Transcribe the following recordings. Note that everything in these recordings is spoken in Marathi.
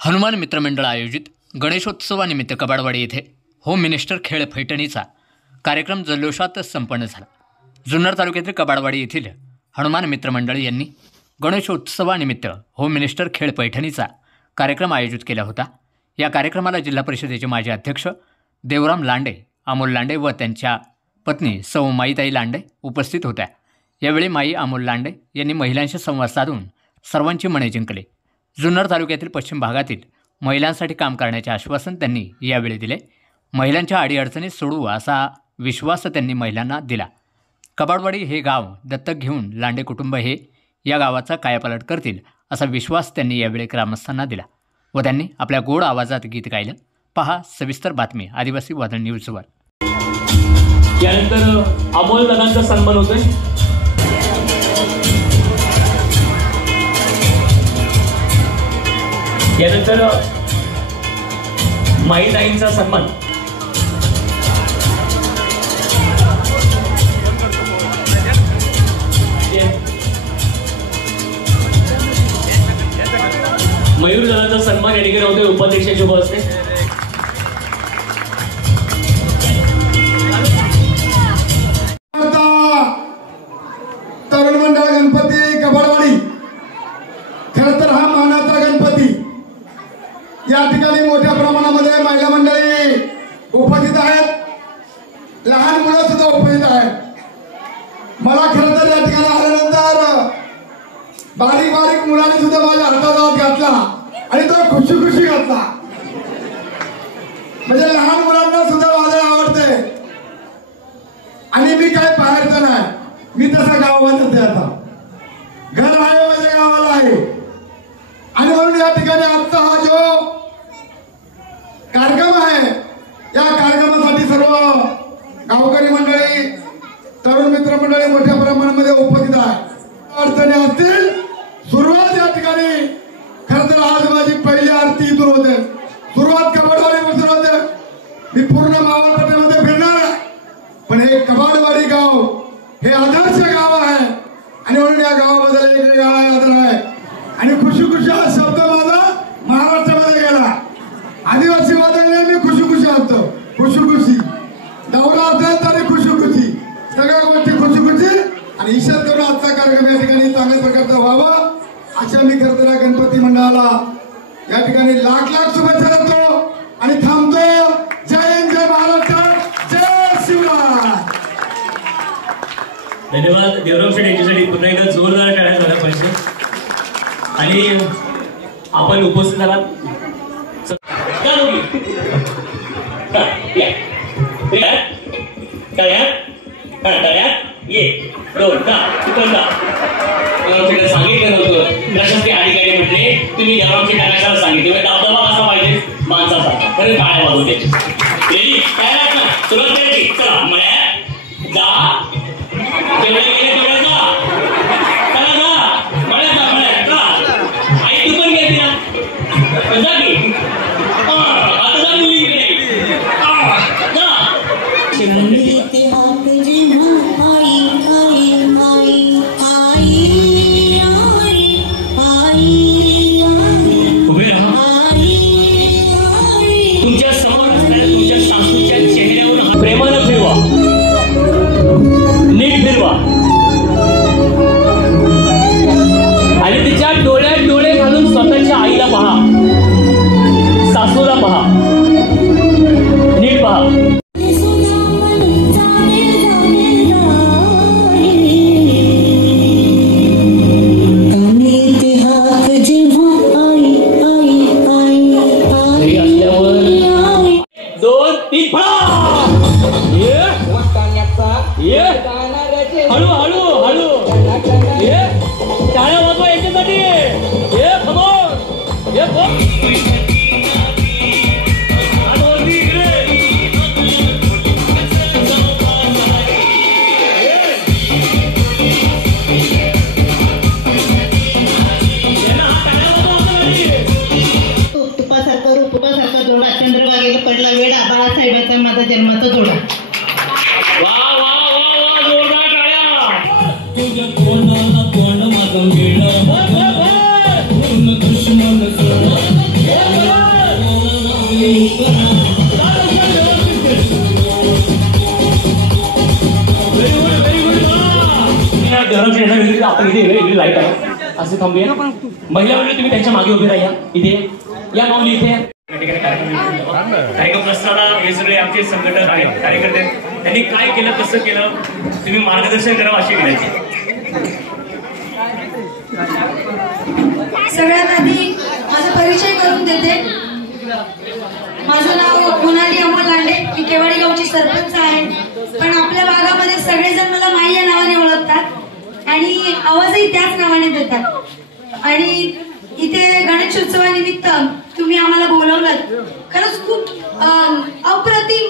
हनुमान मित्रमंडळ आयोजित गणेशोत्सवानिमित्त कबाडवाडी येथे होम मिनिस्टर खेळ पैठणीचा कार्यक्रम जल्लोषात संपन्न झाला। जुन्नर तालुक्यातील कबाडवाडी येथील हनुमान मित्रमंडळ यांनी गणेशोत्सवानिमित्त होम मिनिस्टर खेळ पैठणीचा कार्यक्रम आयोजित केला होता। या कार्यक्रमाला जिल्हा परिषदेचे माजी अध्यक्ष देवराम लांडे, अमोल लांडे व त्यांच्या पत्नी सौ माईताई लांडे उपस्थित होत्या। यावेळी माई अमोल लांडे यांनी महिलांशी संवाद साधून सर्वांची मने जिंकले। जुन्नर तालुक्यातील पश्चिम भागातील महिलांसाठी काम करण्याचे आश्वासन त्यांनी यावेळी दिले। महिलांच्या अडीअडचणी सोडवू असा विश्वास त्यांनी महिलांना दिला। कबाडवाडी हे गाव दत्तक घेऊन लांडे कुटुंब हे या गावाचा कायापालट करतील असा विश्वास त्यांनी यावेळी ग्रामस्थांना दिला व त्यांनी आपल्या गोड आवाजात गीत गायलं। पहा सविस्तर बातमी आदिवासी वादळ न्यूजवर। यानंतर अमोल दादांचा सन्मान होतोय। यानंतर माईताईंचा सन्मान। मयूर दादांचा सन्मान या ठिकाणी होतोय उपाध्यक्षाच्या हस्ते। तरुण मंडळ गणपती कबाडवाडी खरं तर हा मानाचा गणपती या ठिकाणी मोठ्या प्रमाणामध्ये महिला मंडळी उपस्थित आहेत, लहान मुलं सुद्धा उपस्थित आहेत। मला खरं तर या ठिकाणी आल्यानंतर बारीक बारीक मुलांनी सुद्धा माझ्या हातात हात घातला आणि तो खुशी खुशी घातला। म्हणजे लहान मुलांना सुद्धा वादळ आवडते आणि मी काय बाहेरचं नाही, मी तसा गावामध्ये आता घर आहे माझ्या गावाला आहे आणि म्हणून या ठिकाणी आजचा हा जो कार्यक्रम आहे या कार्यक्रमासाठी सर्व गावकरी मंडळी, तरुण मित्र मंडळी मोठ्या प्रमाणामध्ये उपस्थित आहे। अडचणी असतील सुरुवात या ठिकाणी खरं तर आज माझी पहिली आरती इथून होते, सुरुवात कबाडवाडीपासून होते। मी पूर्ण महाराष्ट्रामध्ये फिरणार आहे पण हे कबाडवाडी गाव हे आदर्श गाव आहे आणि म्हणून या गावाबद्दल एक वेगळा आदर आहे आणि खुशी खुशी हा शब्द माझा महाराष्ट्रामध्ये गेला। आदिवासी वादळ मी खुशी खुशी असतो, खुशी खुशी दौरा असेल तरी खुशी खुशी सगळ्या गोष्टी खुशी खुशी आणि ईश्वर करून आजचा कार्यक्रम या ठिकाणी चांगल्या प्रकारचा व्हावा अशा मी करताना गणपती मंडळाला या ठिकाणी लाख लाख शुभेच्छा देतो आणि थांबतो। जय हिंद, जय महाराष्ट्र, जय शिवराय। धन्यवाद देवराम शेठ यांच्यासाठी पुन्हा एकदा जोरदार टाळ्या झाल्या पाहिजे आणि आपण उपस्थित आलात सांगितलं नव्हतं प्रशासकीय अधिकारी म्हटले तुम्ही देवराम शेठ कशाला सांगितलं दबदबा कसा पाहिजे माणसाचा खरं काय वाजवू त्याची सुरुवात करायची। चला मळ्यात जा, जेवढे गेले तेवढे जा, चला जा मळ्यात जा, मळ्यात जा। आई तू पण गेली ना जा की आता जा मुलीकडे तुमच्या समोर असणाऱ्या तुमच्या सासूच्या चेहऱ्यावर प्रेमानं फिरवा, नीट फिरवा आणि तिच्या डोळ्यात डोळे घालून स्वतःच्या आईला पहा, सासूला पहा, नीट पहा। हळू हळू हळू टाळ्या वाजवा याच्यासाठी। हे खबर हे तुपासारखा जोडा चंद्रभागेला पडला वेळा बाळासाहेबांचा माझा जन्माचा जोडा। वा वा वा वा जोरदार टाळ्या। तुझ्या कोणाला कोण माझं मिळलं पूर्ण दुश्मन आपण इथे लाईट आहे असे थांबूया. महिला मंडळी तुम्ही त्यांच्या मागे उभे राहा. इथे या माऊली इथे कार्यक्रम नसताना हे सगळे आमचे संघटक आहेत कार्यकर्ते त्यांनी काय केलं कसं केलं तुम्ही मार्गदर्शन करावं अशी विनंती. सगळ्यात आधी माझा परिचय करून देते. माझं नाव मोनाली अमोल लांडे. मी केवाडी गावची सरपंच आहे. पण आपल्या भागामध्ये सगळेजण मला माई या नावाने ओळखतात आणि आवाजही त्याच नावाने देतात. आणि इथे गणेशोत्सवानिमित्त तुम्ही आम्हाला बोलवलं. खरंच खूप अप्रतिम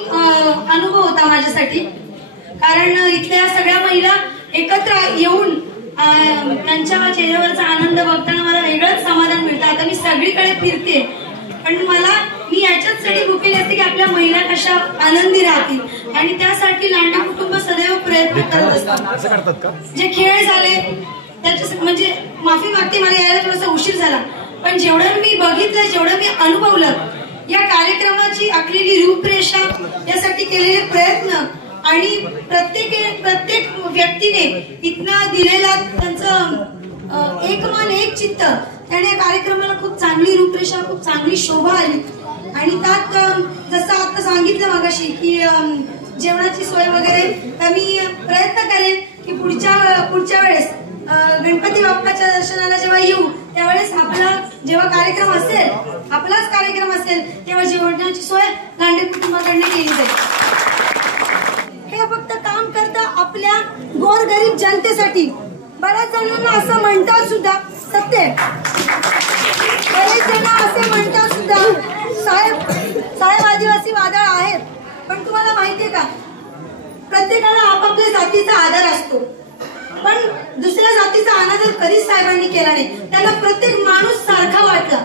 अनुभव होता माझ्यासाठी. कारण इथल्या सगळ्या महिला एकत्र येऊन त्यांच्या चेहऱ्यावरचा आनंद बघताना मला वेगळंच समाधान मिळतं. आता मी सगळीकडे फिरते पण मी याच्याचसाठी गुपित असते की आपल्या महिला कशा आनंदी राहतील आणि त्यासाठी लांडे कुटुंब सदैव प्रयत्न करत असतात. जे खेळ झाले त्याच्या म्हणजे माफी मागते, मला यायला थोडासा उशीर झाला. पण जेवढं मी बघितलं जेवढं मी अनुभवलं या कार्यक्रमाची आखलेली रूपरेषा यासाठी केलेले प्रयत्न आणि प्रत्येक व्यक्तीने इथनं दिलेला त्यांचं एक मन एक चित्त त्याने कार्यक्रमाला खूप चांगली रूपरेषा खूप चांगली शोभा आली. आणि त्यात जसं आता सांगितलं मगाशी की जेवणाची सोय वगैरे तर मी प्रयत्न करेन की पुढच्या वेळेस गणपती बाप्पाच्या दर्शनाला जेव्हा येऊ त्यावेळेस आपला जेव्हा कार्यक्रम असेल आपलाच कार्यक्रम असेल तेव्हा जेवणाची सोय लांडे कुटुंबाकडनं केली जाईल. हे फक्त काम करता आपल्या गोरगरीब जनतेसाठी. बऱ्याच जणांना असं म्हणतात सुद्धा सत्य, बरेच जण असे म्हणतात सुद्धा साहेब आदिवासी वादळ आहेत. पण तुम्हाला माहितीये का प्रत्येकाला आपापल्या जातीचा आदर असतो पण दुसऱ्या जातीचा अनादर कधीच साहेबांनी केला नाही. त्यांना प्रत्येक माणूस सारखा वाटला.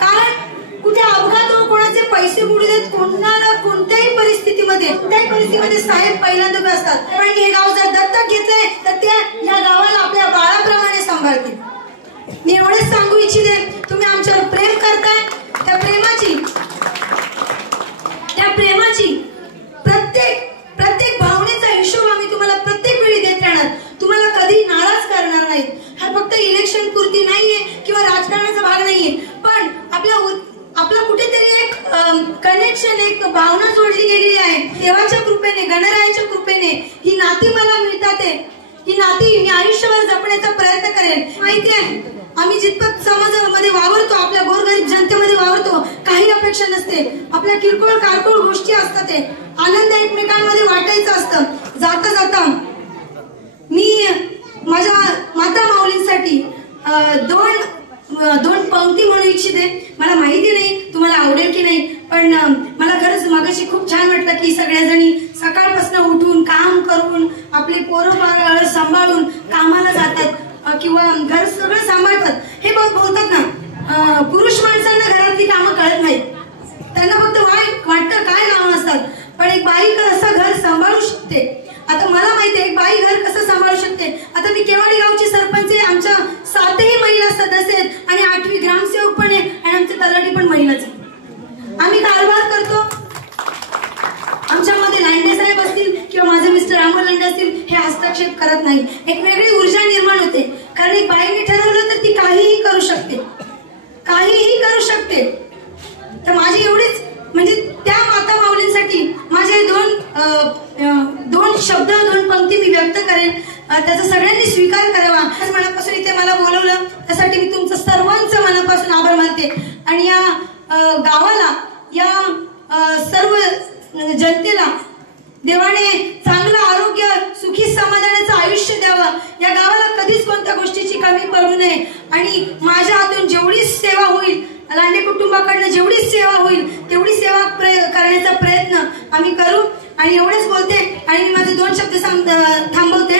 कारण कुठे अपघात हो कोणाचे पैसे बुडू देत कोणाला कोणत्याही परिस्थितीमध्ये साहेब पहिल्यांदा उभे असतात. कारण हे गाव जर दत्तक घेतलंय तर ते या गावाला आपल्या बाळाप्रमाणे सांभाळतील. मी एवढेच सांगू इच्छिते तुम्ही आमच्यावर प्रेम करताय त्या प्रेमाची प्रत्येक भावनेचा हिशोब आम्ही तुम्हाला प्रत्येक वेळी देत राहणार. तुम्हाला कधी नाराज करणार नाही. हा फक्त इलेक्शन पुरती नाहीये किंवा राजकारणाचा भाग नाहीये पण आपला कुठेतरी एक कनेक्शन एक भावना जोडली गेलेली आहे. देवाच्या कृपेने गणरायाच्या कृपेने ही नाती मला मिळतात. ही नाती मी आयुष्यभर जपण्याचा प्रयत्न करेन. माहिती आहे आम्ही जितपत समाजामध्ये वावरतो आपल्या गोरगरीब जनतेमध्ये वावरतो काही अपेक्षा नसते. आपल्या किरकोळ कारकोळ गोष्टी असतात ते आनंद एकमेकांमध्ये वाटायचं असतं. जाता मी माझ्या माता माऊलींसाठी दोन पंक्ती म्हणू इच्छिते. मला माहिती नाही तुम्हाला आवडेल की नाही पण मला खरंच मगाशी खूप छान वाटलं की सगळ्या जणी सकाळपासून उठून काम करून आपले पोरं सांभाळून कामाला जातात किंवा घर सगळं सांभाळतात. हे बोलतात ना पुरुष माणसांना घरातली कामं कळत नाहीत. त्यांना फक्त वाटतं काय कामं असतात पण एक बाई कसं घर सांभाळू शकते. आता मला माहिती आहे एक बाई घर कसं सांभाळू शकते. आता मी केवाडी गावची सरपंच आहे. आमच्या 7ही महिला सदस्य आहेत आणि 8वी ग्रामसेवक पण आहे आणि आमचे तलाठी पण महिलाच आहे. आम्ही कारभार करतो. आमच्यामध्ये लांडे साहेब असतील किंवा माझे मिस्टर अमोल लांडे असतील हे हस्तक्षेप करत नाही. एक वेगळी ऊर्जा निर्माण होते कारण एक बाईने ठरवलं तर ती काहीही करू शकते. तर माझी एवढीच म्हणजे त्या माता माऊलींसाठी माझे दोन शब्द दोन पंक्ती मी व्यक्त करेन. त्याचा सगळ्यांनी स्वीकार करावा. मनापासून इथे मला बोलवलं त्यासाठी मी तुमचं सर्वांचं मनापासून आभार मानते. आणि या गावाला या सर्व जनतेला देवाने चांगलं आरोग्य सुखी समाधानाचं आयुष्य द्यावं. या गावाला कधीच कोणत्या गोष्टीची कमी पडू नये आणि माझ्या हातून जेवढी सेवा होईल लांडे कुटुंबाकडनं जेवढी सेवा होईल तेवढी सेवा करण्याचा प्रयत्न आम्ही करू. आणि एवढेच बोलते आणि मी माझे 2 शब्द थांबवते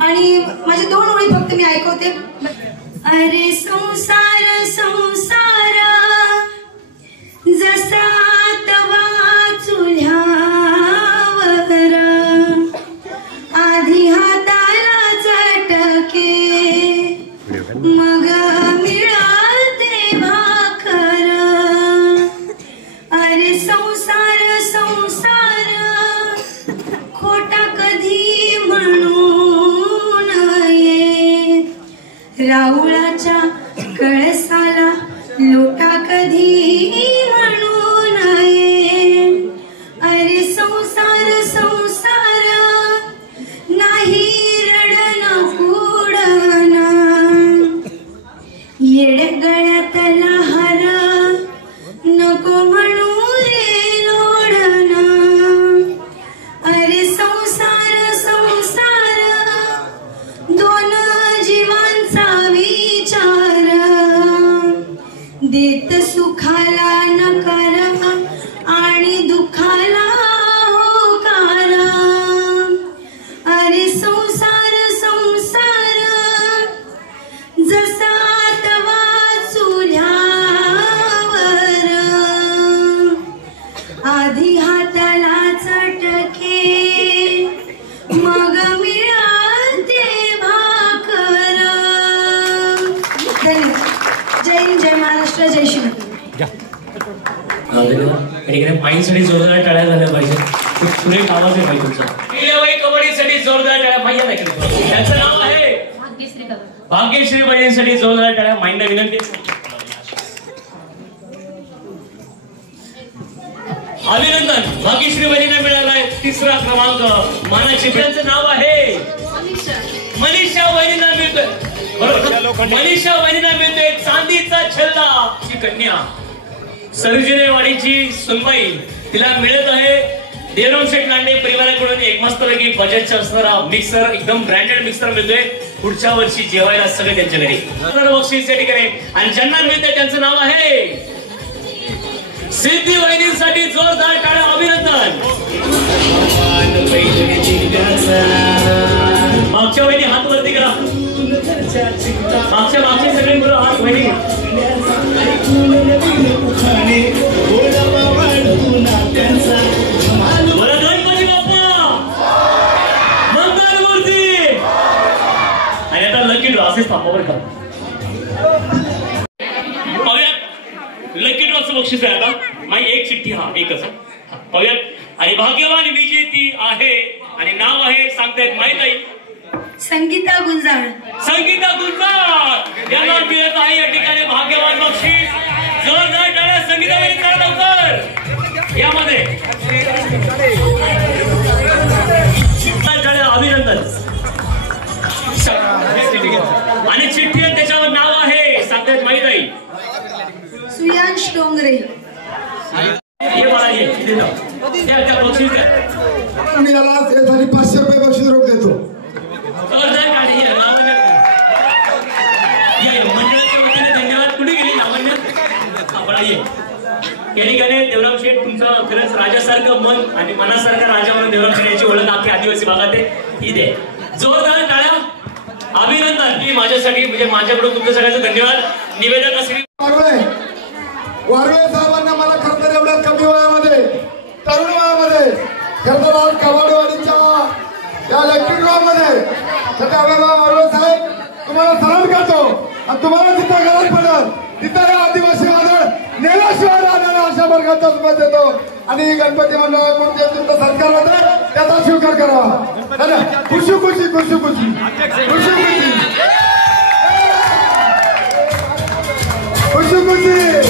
आणि माझे 2 ओळी फक्त मी ऐकवते. अरे संसार जसा तवा चुल्ह्यावर आधी हाताला चटके मग मिळते भाकर. कधी म्हणू नये. अरे संसार संसार नाही रडण कुडण, येड्या गळ्यातला हार नको म्हणू रे लोढण. अरे संसार संसार दोन जीवांचा विचार, देत सुखाला नकार आणि दुखाला होकार. अरे संसार संसार जसा तवा चुल्यावर, आधी हाताला चटके मग मिळते भाकर. धन्यवाद. जय हिंद, जय महाराष्ट्र, जय शिवराय. माईंसाठी जोरदार टाळ्या झाल्या पाहिजे. सुरेख आवाज आहे पाहिजे तुमचा. कबड्डीसाठी जोरदार टाळ्या माहिती आहे. त्यांचं नाव आहे भाग्यश्री. बहिणींसाठी जोरदार टाळ्या. माईंना विनंती. अभिनंदन. भाग्यश्री बहिणींना मिळालाय 3रा क्रमांक. मानाची त्यांचं नाव आहे मनीषा. बहिणींना मिळतोय बरोबर. मनीषा बहिणींना मिळतोय चांदीचा छल्ला. ची कन्या सर्जिनेवाडीची सुनबाई, तिला मिळत आहे देवराम शेठ लांडे परिवाराकडून एक मस्तपैकी बजेटचा असणारा मिक्सर, एकदम ब्रँडेड मिक्सर मिळतोय. पुढच्या वर्षी जेवायला सगळे त्यांच्या घरी बक्षीस या ठिकाणी. आणि ज्यांना मिळतंय त्यांचं नाव आहे सिद्धी. वहिनींसाठी जोरदार टाळ्या. अभिनंदन. मागच्या वहिनी हात वरती करा. मागच्या सगळे मुलं हात वहिनी. गणपती बाप्पा मंगलमूर्ती. आणि आता लकी ड्रॉ असेच थांबावर का लकी ड्रॉचं बक्षीस आहे आता. माई एक चिठ्ठी. हा एकच पाहूयात. आणि भाग्यवान विजेती आहे आणि नाव आहे सांगतायत माहिती संगीता गुंजाळ. संगीता गुंजाळ यांना मिळत आहे या ठिकाणी भाग्यवान बक्षीस. जोरदार टाळ्या संगीतामध्ये करा लवकर. यामध्ये अभिनंदन. आणि चिठ्ठी त्याच्यावर नाव आहे सांगतायत माहिती सुयांश डोंगरे. हे मला ये त्या बक्षीस मी याला यासाठी 500 रुपये बक्षीस रोख देतो. जोरदार टाळ्या. मंडळाच्या वतीने धन्यवाद. कुठे गेली लावण्य. आपण ये या ठिकाणी देवराम शेठ तुमचं खरंच राजासारखं मन आणि मनासारखा राजा म्हणून देवराम शेठ याची ओळख आपल्या आदिवासी भागात आहे. इथे जोरदार टाळ्या. अभिनंदन. की माझ्यासाठी म्हणजे माझ्याकडून तुमच्या सगळ्यांचं धन्यवाद. निवेदक असली वारुळे साहेबांना मला खरं तर एवढ्या कमी वयामध्ये, तरुण वयामध्ये खरं तर आज कबाडीवाडीच्या या लकी ड्रॉ मध्ये वारुळे साहेब तुम्हाला सलाम करतो. आणि तुम्हाला जिथं गरज पडत तिथं या आदिवासी वादळ नेल्याशिवाय राहणाऱ्या अशा वर्गाचा सुद्धा देतो. आणि गणपती मंडळाकडून जे तुमचा सत्कार होता त्याचा स्वीकार करावा. खुशी खुशी खुशी खुशी खुशी खुशी खुशी खुशी.